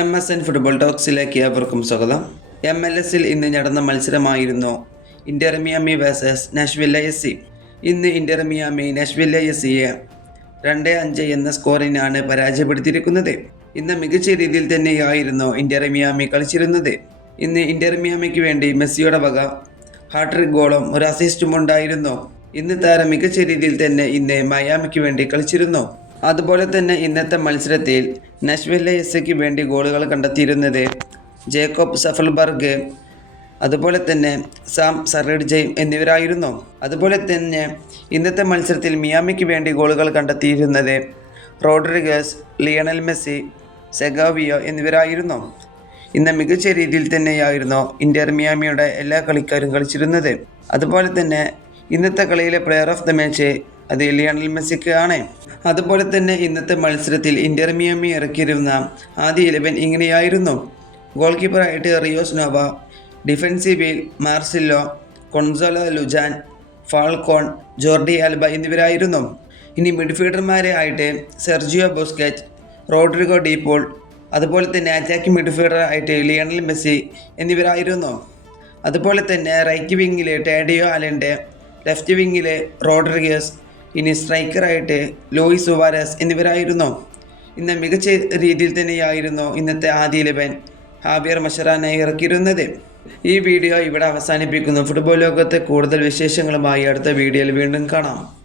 M S N football ടോക്സിലേക്ക് ഏവർക്കും സ്വാഗതം. എം എൽ എസിൽ ഇന്ന് നടന്ന മത്സരമായിരുന്നു Inter Miami versus Nashville S C. ഇന്ന് ഇന്റർ മിയാമി നാഷ്വില്ല എസ് സിയെ രണ്ട് അഞ്ച് എന്ന സ്കോറിനാണ് പരാജയപ്പെടുത്തിയിരിക്കുന്നത്. ഇന്ന് മികച്ച രീതിയിൽ തന്നെയായിരുന്നു ഇന്റർ മിയാമി കളിച്ചിരുന്നത്. ഇന്ന് ഇന്റർ മിയാമിക്ക് വേണ്ടി മെസ്സിയുടെ വക ഹാട്രിക് ഗോളും ഒരു അസിസ്റ്റും ഉണ്ടായിരുന്നു. ഇന്ന് താരം മികച്ച രീതിയിൽ തന്നെ ഇന്ന് മയാമിക്ക് വേണ്ടി കളിച്ചിരുന്നു. അതുപോലെ തന്നെ ഇന്നത്തെ മത്സരത്തിൽ നഷ്വെല്ല എസ്സയ്ക്ക് വേണ്ടി ഗോളുകൾ കണ്ടെത്തിയിരുന്നത് ജേക്കോബ് സഫൽബർഗ് അതുപോലെ തന്നെ സാം സറിഡ്ജയും എന്നിവരായിരുന്നു. അതുപോലെ തന്നെ ഇന്നത്തെ മത്സരത്തിൽ മിയാമിക്ക് വേണ്ടി ഗോളുകൾ കണ്ടെത്തിയിരുന്നത് റോഡ്രിഗസ് ലിയണൽ മെസ്സി സെഗാവിയോ എന്നിവരായിരുന്നു. ഇന്ന് മികച്ച രീതിയിൽ തന്നെയായിരുന്നു ഇന്റർ മിയാമിയുടെ എല്ലാ കളിക്കാരും കളിച്ചിരുന്നത്. അതുപോലെ തന്നെ ഇന്നത്തെ കളിയിലെ പ്ലെയർ ഓഫ് ദ മാച്ച് അത് ലിയണൽ മെസ്സിക്ക് ആണ് അതുപോലെ തന്നെ ഇന്നത്തെ മത്സരത്തിൽ ഇന്റർ മിയാമി ഇറക്കിയിരുന്ന ആദ്യ ഇലവൻ ഇങ്ങനെയായിരുന്നു. ഗോൾ കീപ്പറായിട്ട് Rios Novo ഡിഫൻസീവിൽ Marcelo Gonzalo Lujan Falcon Jordi Alba എന്നിവരായിരുന്നു. ഇനി മിഡ്ഫീൽഡർമാരെ ആയിട്ട് സെർജിയോ ബോസ്കറ്റ് റോഡ്രിഗോ ഡീപോൾ അതുപോലെ തന്നെ അറ്റാക്കിംഗ് മിഡ്ഫീൽഡർ ആയിട്ട് ലിയണൽ മെസ്സി എന്നിവരായിരുന്നു. അതുപോലെ തന്നെ റൈറ്റ് വിങ്ങിൽ ടേഡിയോ അലന്റെ ലെഫ്റ്റ് വിങ്ങിലെ റോഡ്രിഗസ് ഇനി സ്ട്രൈക്കറായിട്ട് ലോയിസ് സുവാരസ് എന്നിവരായിരുന്നു. ഇന്ന് മികച്ച രീതിയിൽ തന്നെയായിരുന്നു ഇന്നത്തെ ആദ്യ ഇലവൻ ഹാബിയർ മഷറാനെ ഇറക്കിയിരുന്നത്. ഈ വീഡിയോ ഇവിടെ അവസാനിപ്പിക്കുന്നു. ഫുട്ബോൾ ലോകത്തെ കൂടുതൽ വിശേഷങ്ങളുമായി അടുത്ത വീഡിയോയിൽ വീണ്ടും കാണാം.